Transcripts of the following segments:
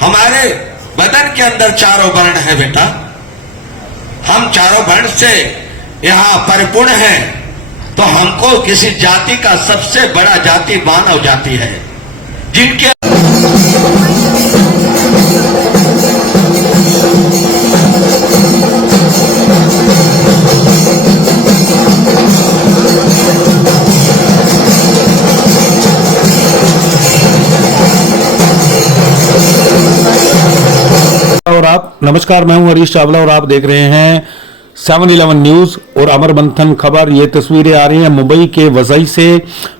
हमारे बदन के अंदर चारों वर्ण है बेटा, हम चारों वर्ण से यहाँ परिपूर्ण हैं, तो हमको किसी जाति का सबसे बड़ा जाति मानव जाति है, जिनके और आप नमस्कार, मैं हूं हरीश चावला और आप देख रहे हैं 7/11 न्यूज और अमर मंथन खबर। ये तस्वीरें आ रही हैं मुंबई के वसई से,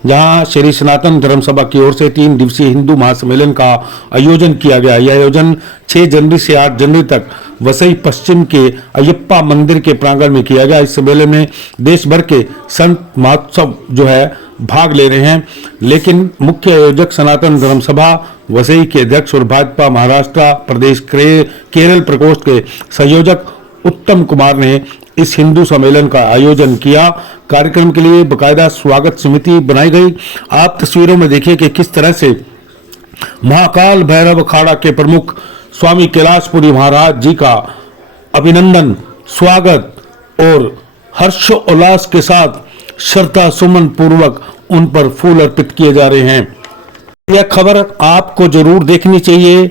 जहां श्री सनातन धर्म सभा की ओर से 3 दिवसीय हिंदू महासम्मेलन का आयोजन किया गया। यह आयोजन 6 जनवरी से 8 जनवरी तक वसई पश्चिम के अयप्पा मंदिर के प्रांगण में किया गया। इस सम्मेलन में देश भर के संत महोत्सव जो है भाग ले रहे हैं, लेकिन मुख्य आयोजक सनातन धर्म सभा वसई के अध्यक्ष और भाजपा महाराष्ट्र प्रदेश केरल प्रकोष्ठ के संयोजक उत्तम कुमार ने इस हिंदू सम्मेलन का आयोजन किया। कार्यक्रम के लिए बकायदा स्वागत समिति बनाई गई। आप तस्वीरों में देखिए कि किस तरह से महाकाल भैरव अखाड़ा के प्रमुख स्वामी कैलाशपुरी महाराज जी का अभिनंदन, स्वागत और हर्षोल्लास के साथ श्रद्धा सुमन पूर्वक उन पर फूल अर्पित किए जा रहे हैं। यह खबर आपको जरूर देखनी चाहिए।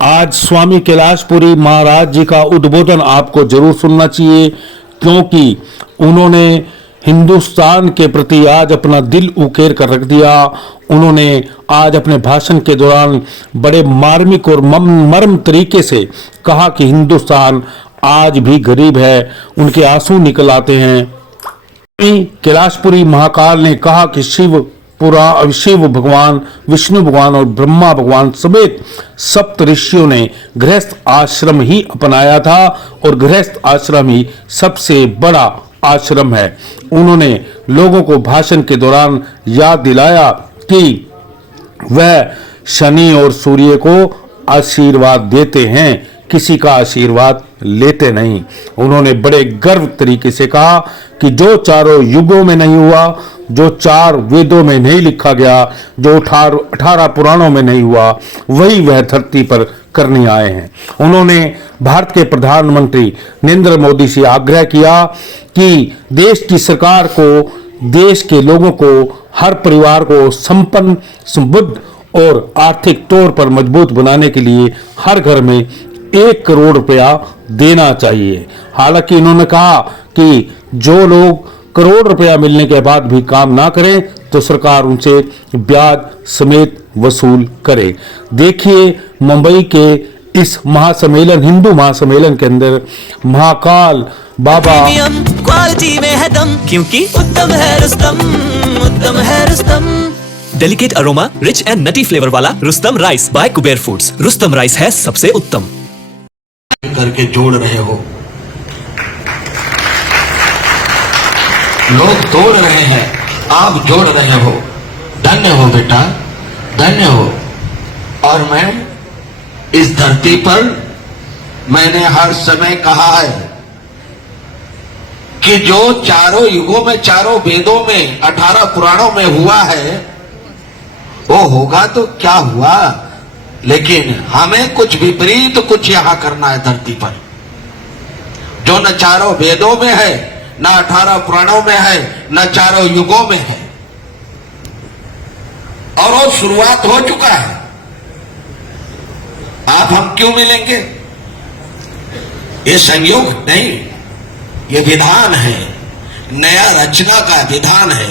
आज स्वामी कैलाशपुरी महाराज जी का उद्बोधन आपको जरूर सुनना चाहिए, क्योंकि उन्होंने हिंदुस्तान के प्रति आज अपना दिल उकेर कर रख दिया। उन्होंने आज अपने भाषण के दौरान बड़े मार्मिक और मर्म तरीके से कहा कि हिंदुस्तान आज भी गरीब है, उनके आंसू निकल आते हैं। कैलाशपुरी महाकाल ने कहा कि शिव भगवान, विष्णु भगवान और ब्रह्मा भगवान समेत सप्त ऋषियों ने गृहस्थ आश्रम ही अपनाया था और गृहस्थ आश्रम ही सबसे बड़ा आश्रम है। उन्होंने लोगों को भाषण के दौरान याद दिलाया कि वह शनि और सूर्य को आशीर्वाद देते हैं, किसी का आशीर्वाद लेते नहीं। उन्होंने बड़े गर्व तरीके से कहा कि जो चारों युगों में नहीं हुआ, जो 4 वेदों में नहीं लिखा गया, जो 18 पुराणों में नहीं हुआ, वही वह धरती पर करने आए हैं। उन्होंने भारत के प्रधानमंत्री नरेंद्र मोदी से आग्रह किया कि देश की सरकार को, देश के लोगों को, हर परिवार को संपन्न, समृद्ध और आर्थिक तौर पर मजबूत बनाने के लिए हर घर में 1 करोड़ रुपया देना चाहिए। हालांकि इन्होंने कहा कि जो लोग करोड़ रुपया मिलने के बाद भी काम ना करें तो सरकार उनसे ब्याज समेत वसूल करे। देखिए मुंबई के इस महासम्मेलन, हिंदू महासम्मेलन के अंदर महाकाल बाबा क्वालिटी में है दम, क्योंकि उत्तम है रुस्तम, उत्तम है Rustam. Delicate aroma, rich and nutty flavour वाला Rustam rice by Kuber foods. Rustam rice है सबसे उत्तम। करके जोड़ रहे हो, लोग तोड़ रहे हैं, आप जोड़ रहे हो। धन्य हो बेटा, धन्य हो। और मैं इस धरती पर मैंने हर समय कहा है कि जो चारों युगों में, चारों वेदों में, 18 पुराणों में हुआ है वो होगा तो क्या हुआ, लेकिन हमें कुछ विपरीत कुछ यहां करना है धरती पर, जो न चारों वेदों में है, न 18 पुराणों में है, न चारों युगों में है। और वो शुरुआत हो चुका है। आप हम क्यों मिलेंगे? ये संयोग नहीं, ये विधान है, नया रचना का विधान है।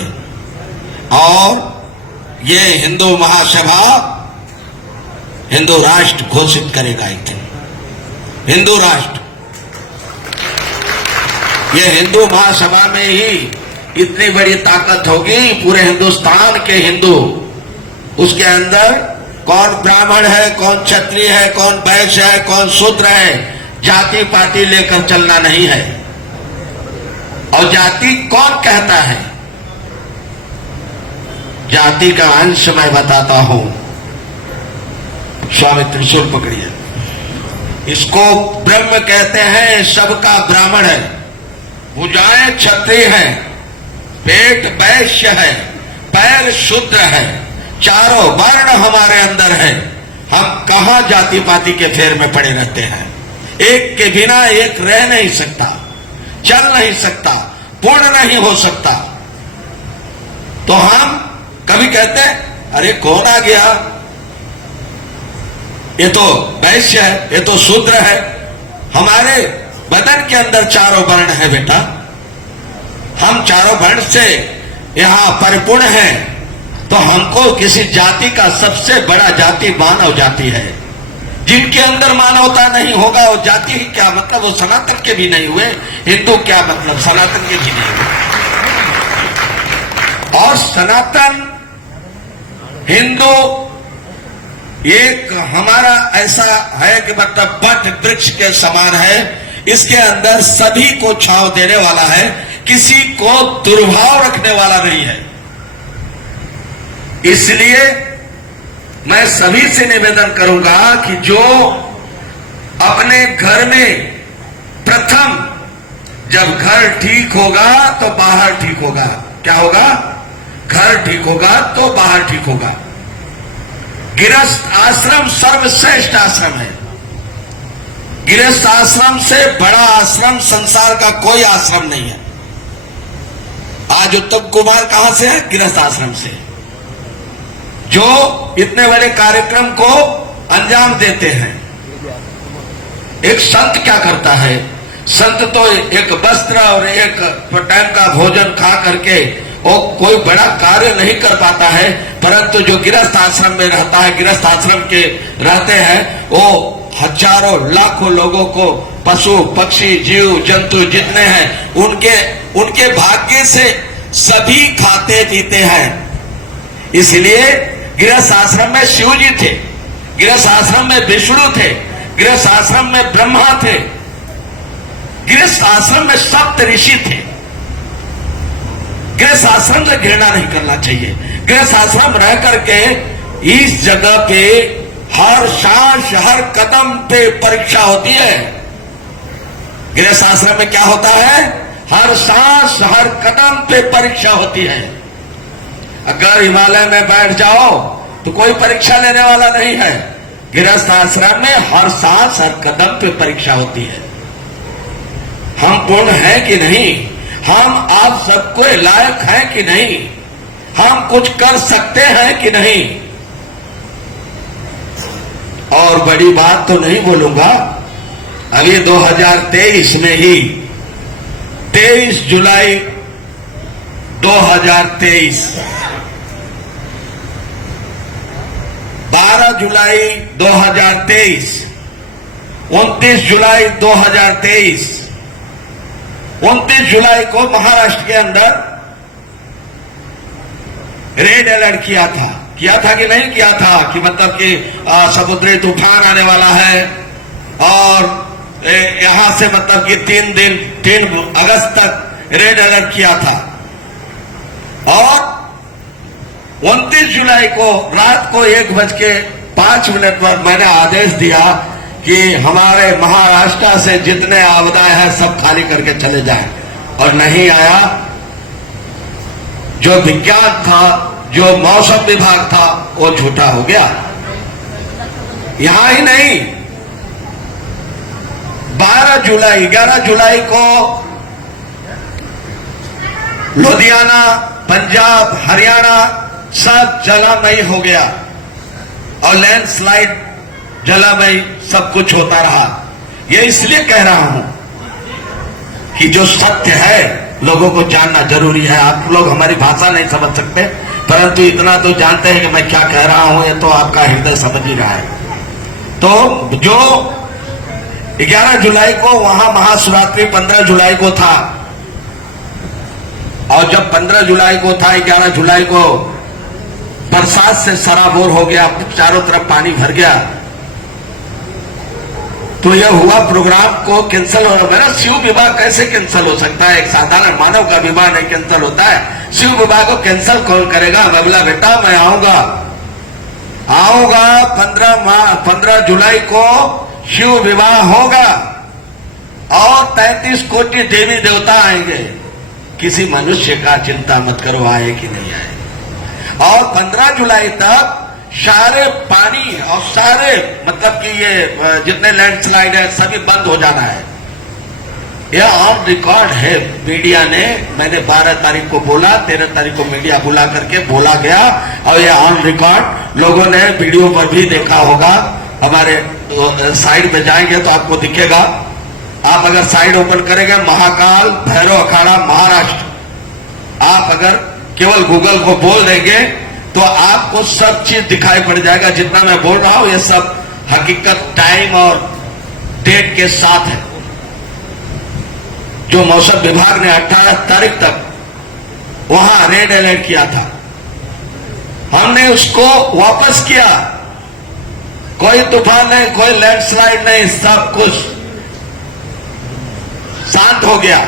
और ये हिंदू महासभा हिंदू राष्ट्र घोषित करेगा एक दिन, हिंदू राष्ट्र। ये हिंदू महासभा में ही इतनी बड़ी ताकत होगी, पूरे हिंदुस्तान के हिंदू, उसके अंदर कौन ब्राह्मण है, कौन क्षत्रिय है, कौन वैश्य है, कौन शूद्र है, जाति पाति लेकर चलना नहीं है। और जाति कौन कहता है? जाति का अंश मैं बताता हूं। स्वामी त्रिशूल पकड़िए, इसको ब्रह्म कहते हैं, सबका ब्राह्मण है, भुजाएं क्षत्रिय है, पेट वैश्य है, पैर शूद्र है, चारों वर्ण हमारे अंदर है। हम कहां जाति पाति के फेर में पड़े रहते हैं। एक के बिना एक रह नहीं सकता, चल नहीं सकता, पूर्ण नहीं हो सकता। तो हम कभी कहते हैं अरे कौन आ गया, ये तो वैश्य है, ये तो शूद्र है। हमारे बदन के अंदर चारों वर्ण है बेटा, हम चारों वर्ण से यहां परिपूर्ण हैं। तो हमको किसी जाति का सबसे बड़ा जाति मानव जाति है। जिनके अंदर मानवता नहीं होगा वो जाति ही क्या मतलब, वो सनातन के भी नहीं हुए। हिंदू क्या मतलब, सनातन के भी नहीं हुए। और सनातन हिंदू एक हमारा ऐसा है कि मतलब बट वृक्ष के समान है। इसके अंदर सभी को छांव देने वाला है, किसी को दुर्भाव रखने वाला नहीं है। इसलिए मैं सभी से निवेदन करूंगा कि जो अपने घर में प्रथम जब घर ठीक होगा तो बाहर ठीक होगा। क्या होगा? घर ठीक होगा तो बाहर ठीक होगा। गृहस्थ आश्रम सर्वश्रेष्ठ आश्रम है। गृहस्थ आश्रम से बड़ा आश्रम संसार का कोई आश्रम नहीं है। आज उत्तम कुमार कहां से है? गृहस्थ आश्रम से। जो इतने बड़े कार्यक्रम को अंजाम देते हैं। एक संत क्या करता है? संत तो एक वस्त्र और एक टाइम का भोजन खा करके वो कोई बड़ा कार्य नहीं कर पाता है। परंतु जो गृहस्थ आश्रम में रहता है, गृहस्थ आश्रम के रहते हैं, वो हजारों लाखों लोगों को, पशु पक्षी जीव जंतु जितने हैं, उनके भाग्य से सभी खाते पीते हैं। इसलिए गृहस्थ आश्रम में शिव जी थे, गृहस्थ आश्रम में विष्णु थे, गृहस्थ आश्रम में ब्रह्मा थे, गृहस्थ आश्रम में सप्त ऋषि थे। गृहस्थ आश्रम से घृणा नहीं करना चाहिए। गृहस्थ आश्रम रह करके इस जगह पे हर सांस हर कदम पे परीक्षा होती है। गृहस्थ आश्रम में क्या होता है? हर सांस हर कदम पे परीक्षा होती है। अगर हिमालय में बैठ जाओ तो कोई परीक्षा लेने वाला नहीं है। गृहस्थ आश्रम में हर सांस हर कदम पे परीक्षा होती है। हम पूर्ण हैं कि नहीं, हम आप सबको लायक हैं कि नहीं, हम कुछ कर सकते हैं कि नहीं। और बड़ी बात तो नहीं बोलूंगा, अभी 2023 में ही 23 जुलाई 2023, 12 जुलाई 2023, 29 जुलाई 2023, 29 जुलाई को महाराष्ट्र के अंदर रेड अलर्ट किया था कि नहीं किया था कि मतलब कि समुद्री तूफान आने वाला है और यहां से मतलब कि 3 अगस्त तक रेड अलर्ट किया था। और 29 जुलाई को रात को 1:05 पर मैंने आदेश दिया कि हमारे महाराष्ट्र से जितने आपदाएं हैं सब खाली करके चले जाएं। और नहीं आया। जो विज्ञान था, जो मौसम विभाग था, वो झूठा हो गया। यहां ही नहीं, 11 जुलाई को लुधियाना, पंजाब, हरियाणा सब जलामयी हो गया और लैंडस्लाइड, जलामयी सब कुछ होता रहा। यह इसलिए कह रहा हूं कि जो सत्य है लोगों को जानना जरूरी है। आप लोग हमारी भाषा नहीं समझ सकते, परंतु इतना तो जानते हैं कि मैं क्या कह रहा हूं, ये तो आपका हृदय समझ ही रहा है। तो जो 11 जुलाई को वहां महाशिवरात्रि 15 जुलाई को था, और जब 15 जुलाई को था, 11 जुलाई को बरसात से सराबोर हो गया, चारों तरफ पानी भर गया। तो यह हुआ प्रोग्राम को कैंसिल हो रहा। शिव विवाह कैसे कैंसिल हो सकता है? एक साधारण मानव का विवाह नहीं कैंसिल होता है। शिव विवाह को कैंसिल कौन करेगा? मैं बोला बेटा मैं आऊंगा 15 जुलाई को शिव विवाह होगा और 33 कोटि देवी देवता आएंगे। किसी मनुष्य का चिंता मत करो आए कि नहीं आए। और 15 जुलाई तक सारे पानी और सारे मतलब कि ये जितने लैंडस्लाइड है सभी बंद हो जाना है। यह ऑन रिकॉर्ड है। मीडिया ने, मैंने 12 तारीख को बोला, 13 तारीख को मीडिया बुला करके बोला गया और यह ऑन रिकॉर्ड लोगों ने वीडियो पर भी देखा होगा। हमारे साइड पे जाएंगे तो आपको दिखेगा। आप अगर साइड ओपन करेंगे, महाकाल भैरव अखाड़ा महाराष्ट्र, आप अगर केवल गूगल को बोल देंगे तो आपको सब चीज दिखाई पड़ जाएगा। जितना मैं बोल रहा हूं ये सब हकीकत, टाइम और डेट के साथ है। जो मौसम विभाग ने 18 तारीख तक वहां रेड अलर्ट किया था, हमने उसको वापस किया। कोई तूफान नहीं, कोई लैंडस्लाइड नहीं, सब कुछ शांत हो गया।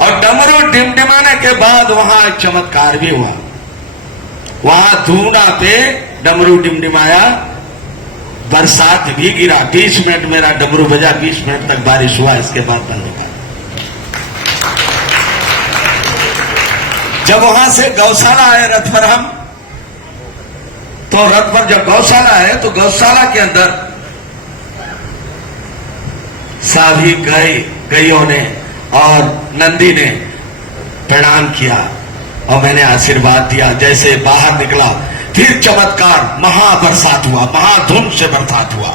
और डमरू डिमडिमाने के बाद वहां एक चमत्कार भी हुआ। वहां धूना पे डमरू डिमडिमाया, बरसात भी गिरा। 20 मिनट मेरा डमरू बजा, 20 मिनट तक बारिश हुआ, इसके बाद बंद हो गया। जब वहां से गौशाला आए रथ पर हम, तो रथ पर जब गौशाला आए तो गौशाला के अंदर सभी गायों ने और नंदी ने प्रणाम किया और मैंने आशीर्वाद दिया। जैसे बाहर निकला फिर चमत्कार, महाबरसात हुआ, महाधुंध से बरसात हुआ।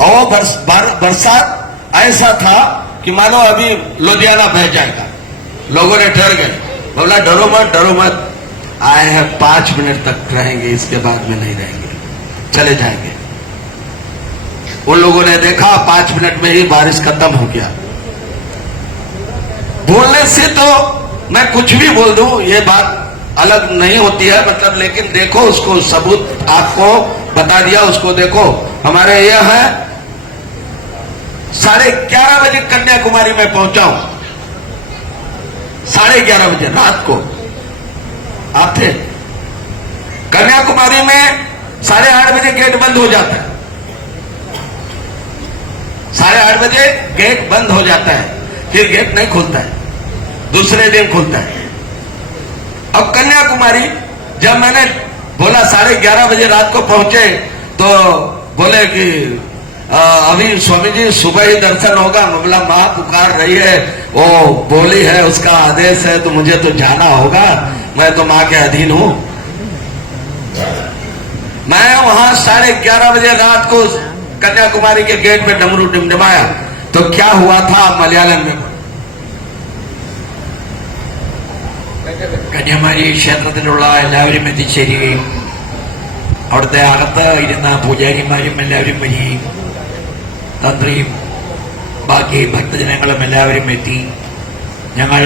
और बरसात ऐसा था कि मानो अभी लुधियाना बह जाएगा। लोगों ने डर गए, बोला डरो मत, डरो मत, आए हैं 5 मिनट तक रहेंगे, इसके बाद में नहीं रहेंगे, चले जाएंगे। उन लोगों ने देखा 5 मिनट में ही बारिश खत्म हो गया। बोलने से तो मैं कुछ भी बोल दूं, ये बात अलग नहीं होती है मतलब, लेकिन देखो उसको, सबूत आपको बता दिया, उसको देखो। हमारे यह है 11:30 बजे कन्याकुमारी में पहुंचा हूं, 11:30 बजे रात को आप थे। कन्याकुमारी में 8:30 बजे गेट बंद हो जाता है, 8:30 बजे गेट बंद हो जाता है, फिर गेट नहीं खुलता है, दूसरे दिन खुलता है। अब कन्याकुमारी जब मैंने बोला 11:30 बजे रात को पहुंचे तो बोले कि अभी स्वामी जी सुबह ही दर्शन होगा। मैं बोला मां पुकार रही है, वो बोली है, उसका आदेश है, तो मुझे तो जाना होगा, मैं तो मां के अधीन हूं। मैं वहां 11:30 बजे रात को कन्याकुमारी के गेट पे डमरू डिमडिमाया तो क्या हुआ था मलयालम में। കന്യാകുമാരി ക്ഷേത്രത്തിലുള്ള എല്ലാവരും എത്തിച്ചേരുകയും അവിടുത്തെ അകത്ത് ഇരുന്ന പൂജാരിമാരും എല്ലാവരും വരികയും തന്ത്രിയും ബാക്കി ഭക്തജനങ്ങളും എല്ലാവരും എത്തി. ഞങ്ങൾ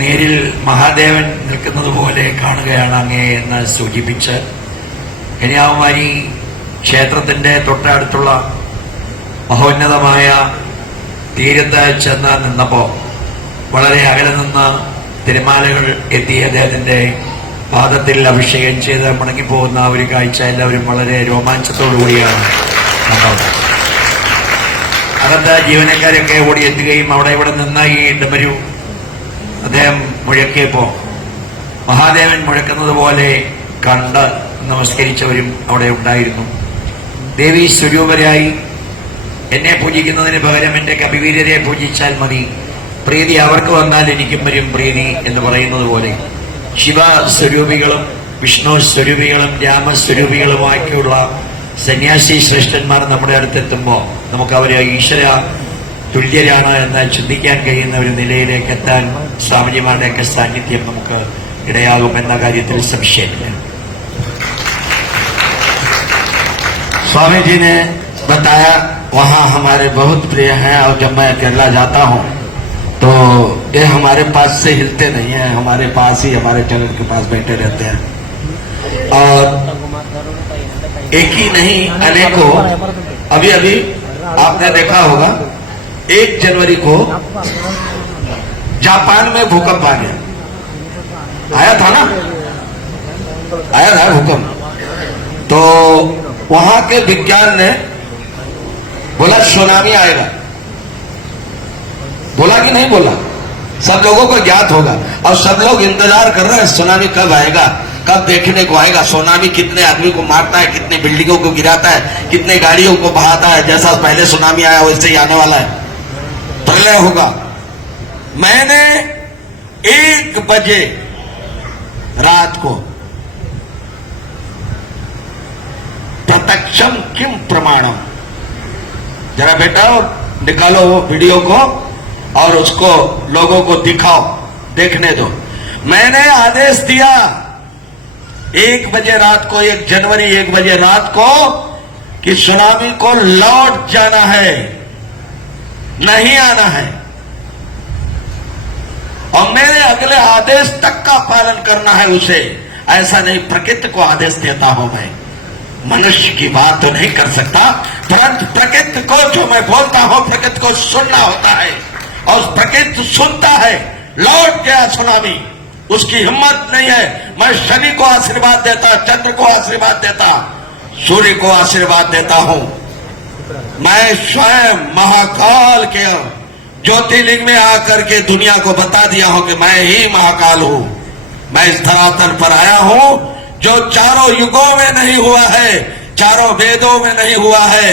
നേരിൽ മഹാദേവൻ നിൽക്കുന്നത് പോലെ കാണുകയാണ് അങ്ങേ എന്ന് സൂചിപ്പിച്ച് കന്യാകുമാരി ക്ഷേത്രത്തിന്റെ തൊട്ടടുത്തുള്ള മഹോന്നതമായ തീരത്ത് ചെന്ന് നിന്നപ്പോൾ വളരെ അകലെ നിന്ന് തിരുമാലകൾ എത്തി അദ്ദേഹത്തിന്റെ പാദത്തിൽ അഭിഷേകം ചെയ്ത് മടങ്ങിപ്പോകുന്ന ഒരു കാഴ്ച എല്ലാവരും വളരെ രോമാഞ്ചത്തോടു കൂടിയാണ് കണ്ടത്. അകത്ത് ജീവനക്കാരൊക്കെ ഓടിയെത്തുകയും അവിടെ ഇവിടെ നിന്ന് ഈ ഡമരു അദ്ദേഹം മുഴക്കിയപ്പോൾ മഹാദേവൻ മുഴക്കുന്നത് പോലെ കണ്ട് നമസ്കരിച്ചവരും അവിടെ ഉണ്ടായിരുന്നു. ദേവി സ്വരൂപരായി എന്നെ പൂജിക്കുന്നതിന് പകരം എന്റെ കവിവീരരെ പൂജിച്ചാൽ മതി, പ്രീതി അവർക്ക് വന്നാൽ എനിക്കും വരും പ്രീതി എന്ന് പറയുന്നത് പോലെ ശിവസ്വരൂപികളും വിഷ്ണു സ്വരൂപികളും രാമസ്വരൂപികളുമാക്കിയുള്ള സന്യാസി ശ്രേഷ്ഠന്മാർ നമ്മുടെ അടുത്തെത്തുമ്പോൾ നമുക്ക് അവരെ ഈശ്വര തുല്യരാണ് എന്ന് ചിന്തിക്കാൻ കഴിയുന്ന ഒരു നിലയിലേക്ക് എത്താൻ സ്വാമിജിമാരുടെയൊക്കെ സാന്നിധ്യം നമുക്ക് ഇടയാകുമെന്ന കാര്യത്തിൽ സംശയമില്ല. स्वामी जी ने बताया वहां हमारे बहुत प्रिय हैं और जब मैं केरला जाता हूं तो ये हमारे पास से हिलते नहीं है, हमारे पास ही, हमारे चरण के पास बैठे रहते हैं। और एक ही नहीं अनेकों, अभी अभी आपने देखा होगा 1 जनवरी को जापान में भूकंप आ गया, आया था ना, आया था भूकंप। तो वहां के विज्ञान ने बोला सुनामी आएगा, बोला कि नहीं बोला, सब लोगों को ज्ञात होगा और सब लोग इंतजार कर रहे हैं सुनामी कब आएगा। कब देखने को आएगा सुनामी कितने आदमी को मारता है, कितने बिल्डिंगों को गिराता है, कितने गाड़ियों को बहाता है। जैसा पहले सुनामी आया वैसे ही आने वाला है, प्रलय होगा। मैंने 1 बजे रात को प्रत्यक्षम किम प्रमाणम, जरा बेटा निकालो वो वीडियो को और उसको लोगों को दिखाओ, देखने दो। मैंने आदेश दिया 1 बजे रात को, 1 जनवरी 1 बजे रात को कि सुनामी को लौट जाना है, नहीं आना है। और मेरे अगले आदेश तक का पालन करना है उसे। ऐसा नहीं प्रकृति को आदेश देता हूं मैं, मनुष्य की बात तो नहीं कर सकता, परंतु प्रकृति को जो मैं बोलता हूं प्रकृति को सुनना होता है और प्रकृति सुनता है। लौट गया सुनामी, उसकी हिम्मत नहीं है। मैं शनि को आशीर्वाद देता, चंद्र को आशीर्वाद देता, सूर्य को आशीर्वाद देता हूं। मैं स्वयं महाकाल के ज्योतिर्लिंग में आकर के दुनिया को बता दिया हूं कि मैं ही महाकाल हूं। मैं इस धरातल पर आया हूं जो चारों युगों में नहीं हुआ है, चारों वेदों में नहीं हुआ है,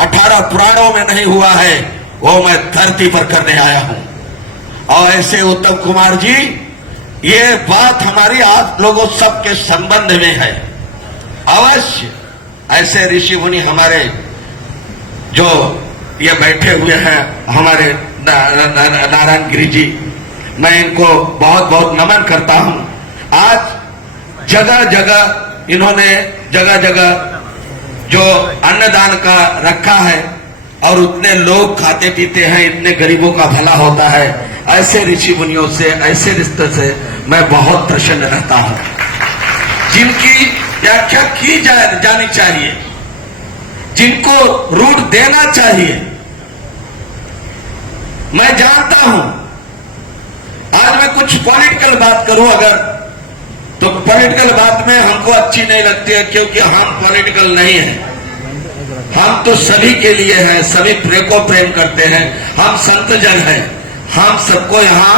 18 पुराणों में नहीं हुआ है, वो मैं धरती पर करने आया हूं। और ऐसे उत्तम कुमार जी, ये बात हमारी आप लोगों सबके संबंध में है। अवश्य ऐसे ऋषि मुनि हमारे जो ये बैठे हुए हैं, हमारे नारायण गिरी जी, मैं इनको बहुत बहुत नमन करता हूं। आज जगह जगह इन्होंने जगह जगह जो अन्नदान का रखा है और उतने लोग खाते पीते हैं, इतने गरीबों का भला होता है। ऐसे ऋषि मुनियों से, ऐसे रिश्ते से मैं बहुत प्रसन्न रहता हूं, जिनकी व्याख्या की जानी चाहिए, जिनको रूट देना चाहिए। मैं जानता हूं आज मैं कुछ पॉलिटिकल बात करूं अगर, तो पॉलिटिकल बात में हमको अच्छी नहीं लगती है, क्योंकि हम पॉलिटिकल नहीं हैं। हम तो सभी के लिए हैं, सभी को प्रेम करते हैं, हम संत जन हैं। हम सबको यहाँ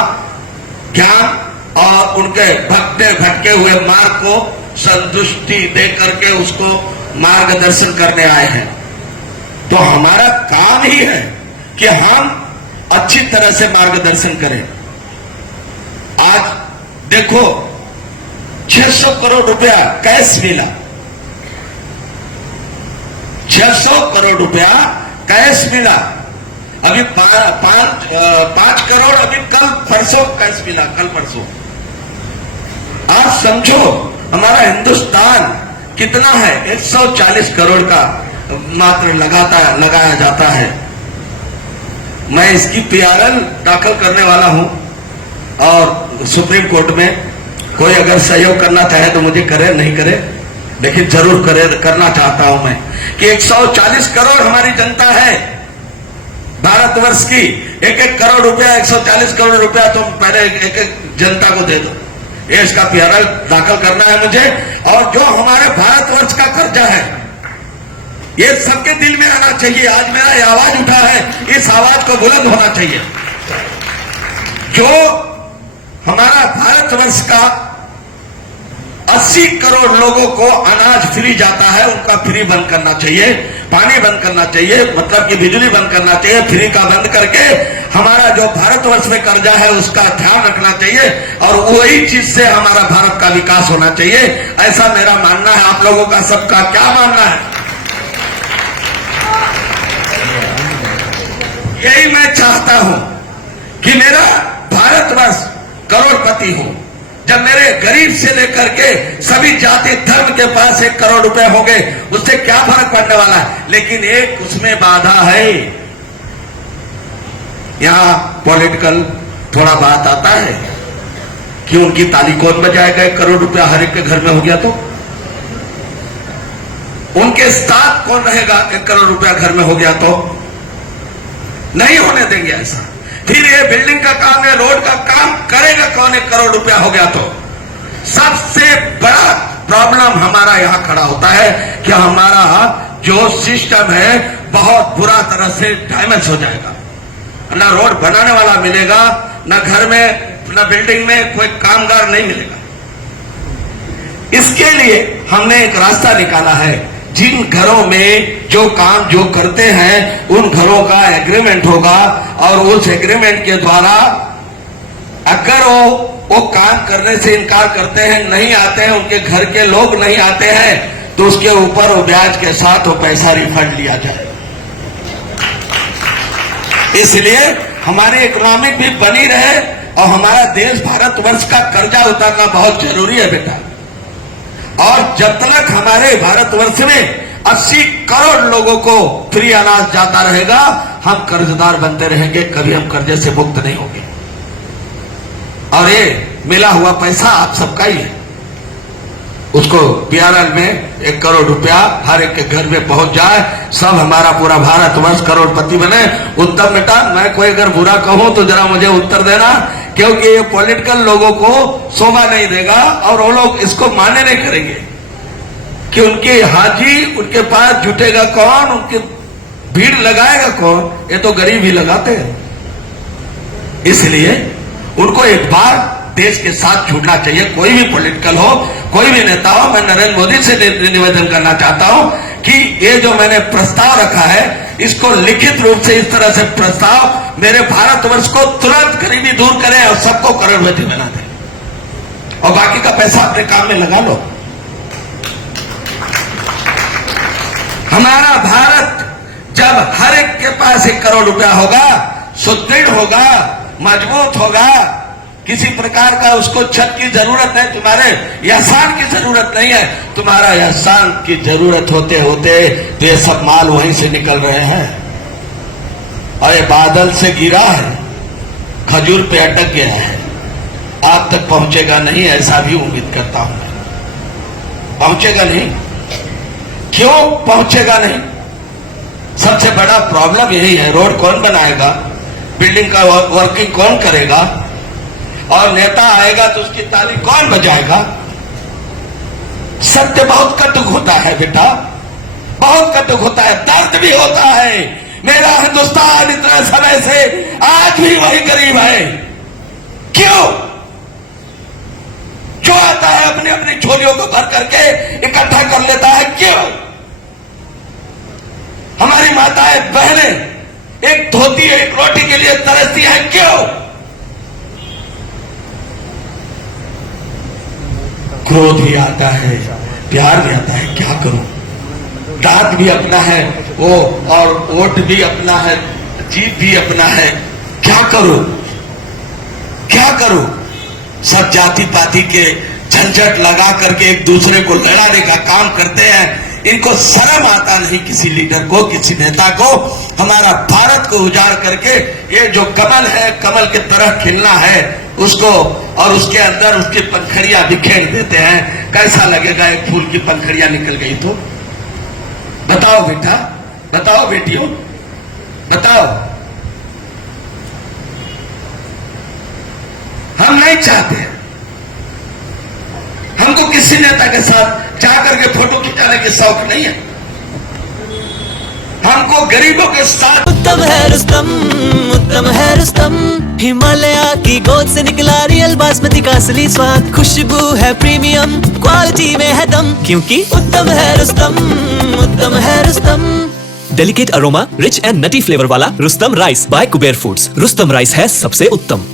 ज्ञान और उनके भटके हुए मार्ग को संतुष्टि दे करके उसको मार्गदर्शन करने आए हैं। तो हमारा काम ही है कि हम अच्छी तरह से मार्गदर्शन करें। आज देखो 600 करोड़ रुपया कैश मिला, 600 करोड़ रुपया कैश मिला। अभी 5 करोड़ अभी कल परसों कैश मिला, कल परसों। आज समझो हमारा हिंदुस्तान कितना है, 140 करोड़ का मात्र लगाया जाता है। मैं इसकी पीआरएल दाखिल करने वाला हूं और सुप्रीम कोर्ट में कोई अगर सहयोग करना चाहे तो मुझे करे, नहीं करे, लेकिन जरूर करे, करना चाहता हूं मैं कि 140 करोड़ हमारी जनता है भारतवर्ष की। 1-1 करोड़ रुपया, 140 करोड़ रुपया तुम पहले एक जनता को दे दो। ये इसका पीआरएल दाखिल करना है मुझे। और जो हमारे भारतवर्ष का कर्जा है, ये सबके दिल में आना चाहिए। आज मेरा ये आवाज उठा है, इस आवाज को बुलंद होना चाहिए। जो हमारा भारतवर्ष का 80 करोड़ लोगों को अनाज फ्री जाता है, उनका फ्री बंद करना चाहिए, पानी बंद करना चाहिए, मतलब कि बिजली बंद करना चाहिए। फ्री का बंद करके हमारा जो भारतवर्ष में कर्जा है उसका ध्यान रखना चाहिए और वही चीज से हमारा भारत का विकास होना चाहिए। ऐसा मेरा मानना है। आप लोगों का सबका क्या मानना है? यही मैं चाहता हूं कि मेरा भारतवर्ष करोड़पति हो। जब मेरे गरीब से लेकर के सभी जाति धर्म के पास 1 करोड़ रुपए हो गए, उससे क्या फर्क पड़ने वाला है? लेकिन एक उसमें बाधा है, यहां पॉलिटिकल थोड़ा बात आता है कि उनकी ताली कौन बजाएगा। 1 करोड़ रुपया हर एक के घर में हो गया तो उनके साथ कौन रहेगा? 1 करोड़ रुपया घर में हो गया तो नहीं होने देंगे ऐसा। फिर ये बिल्डिंग का काम है, रोड का काम करेगा कौन? 1 करोड़ रुपया हो गया तो। सबसे बड़ा प्रॉब्लम हमारा यहां खड़ा होता है कि हमारा जो सिस्टम है बहुत बुरा तरह से डैमेज हो जाएगा। ना रोड बनाने वाला मिलेगा, ना घर में, ना बिल्डिंग में कोई कामगार नहीं मिलेगा। इसके लिए हमने एक रास्ता निकाला है। जिन घरों में जो काम जो करते हैं उन घरों का एग्रीमेंट होगा और उस एग्रीमेंट के द्वारा अगर वो काम करने से इनकार करते हैं, नहीं आते हैं, उनके घर के लोग नहीं आते हैं, तो उसके ऊपर वो ब्याज के साथ वो पैसा रिफंड लिया जाए। इसलिए हमारी इकोनॉमिक भी बनी रहे और हमारा देश भारतवर्ष का कर्जा उतारना बहुत जरूरी है बेटा। और जब तक हमारे भारतवर्ष में 80 करोड़ लोगों को फ्री अनाज जाता रहेगा, हम कर्जदार बनते रहेंगे, कभी हम कर्जे से मुक्त नहीं होंगे। और ये मिला हुआ पैसा आप सबका ही है। उसको बीआरएल में 1 करोड़ रुपया हर एक के घर में पहुंच जाए, सब हमारा पूरा भारतवर्ष करोड़पति बने। उत्तम बेटा, मैं कोई अगर बुरा कहूं तो जरा मुझे उत्तर देना, क्योंकि ये पॉलिटिकल लोगों को शोभा नहीं देगा और वो लोग इसको मान्य नहीं करेंगे कि उनके हाजी उनके पास जुटेगा कौन, उनकी भीड़ लगाएगा कौन। ये तो गरीब ही लगाते हैं। इसलिए उनको एक बार देश के साथ जुड़ना चाहिए। कोई भी पॉलिटिकल हो, कोई भी नेता हो। मैं नरेंद्र मोदी से निवेदन करना चाहता हूं कि ये जो मैंने प्रस्ताव रखा है, इसको लिखित रूप से इस तरह से प्रस्ताव मेरे भारतवर्ष को तुरंत गरीबी दूर करें और सबको करोड़पति बना दें और बाकी का पैसा अपने काम में लगा लो। हमारा भारत जब हर एक के पास 1 करोड़ रुपया होगा, सुदृढ़ होगा, मजबूत होगा, किसी प्रकार का उसको छत की जरूरत नहीं, तुम्हारे एहसान की जरूरत नहीं है। तुम्हारा एहसान की जरूरत होते होते तो ये सब माल वहीं से निकल रहे हैं और ये बादल से गिरा है, खजूर पे अटक गया है, आप तक पहुंचेगा नहीं, ऐसा भी उम्मीद करता हूं मैं। पहुंचेगा नहीं। क्यों पहुंचेगा नहीं? सबसे बड़ा प्रॉब्लम यही है। रोड कौन बनाएगा, बिल्डिंग का वर्किंग कौन करेगा, और नेता आएगा तो उसकी ताली कौन बजाएगा? सत्य बहुत कटुक होता है बेटा, बहुत कटुक होता है, दर्द भी होता है। मेरा हिंदुस्तान इतने समय से आज भी वही गरीब है। क्यों? जो आता है अपनी अपनी झोलियों को भर करके इकट्ठा कर लेता है। क्यों? हमारी माताएं बहनें एक धोती एक रोटी के लिए तरसती है। क्यों? क्रोध भी आता है, प्यार भी आता है, क्या करूं? दांत भी अपना है वो, और ओठ भी अपना है, जीभ भी अपना है, क्या करूं? क्या करूं? सब जाति पाति के झंझट लगा करके एक दूसरे को लड़ाने का काम करते हैं। इनको शर्म आता नहीं किसी लीडर को, किसी नेता को। हमारा भारत को उजाड़ करके ये जो कमल है, कमल की तरह खिलना है उसको, और उसके अंदर उसकी पंखड़ियां बिखेर देते हैं। कैसा लगेगा एक फूल की पंखड़ियां निकल गई तो? बताओ बेटा, बताओ बेटियों, बताओ। हम नहीं चाहते, हमको किसी नेता के साथ जाकर के फोटो खिंचाने की शौक नहीं है। हमको गरीबों के साथ उत्तम है रुस्तम, उत्तम है रुस्तम। हिमालय की गोद से निकला रियल बासमती का असली स्वाद, खुशबू है प्रीमियम, क्वालिटी में है दम, क्योंकि उत्तम है रुस्तम, उत्तम है Rustam. Delicate aroma, rich and nutty flavour वाला Rustam rice by Kuber foods. Rustam rice है सबसे उत्तम।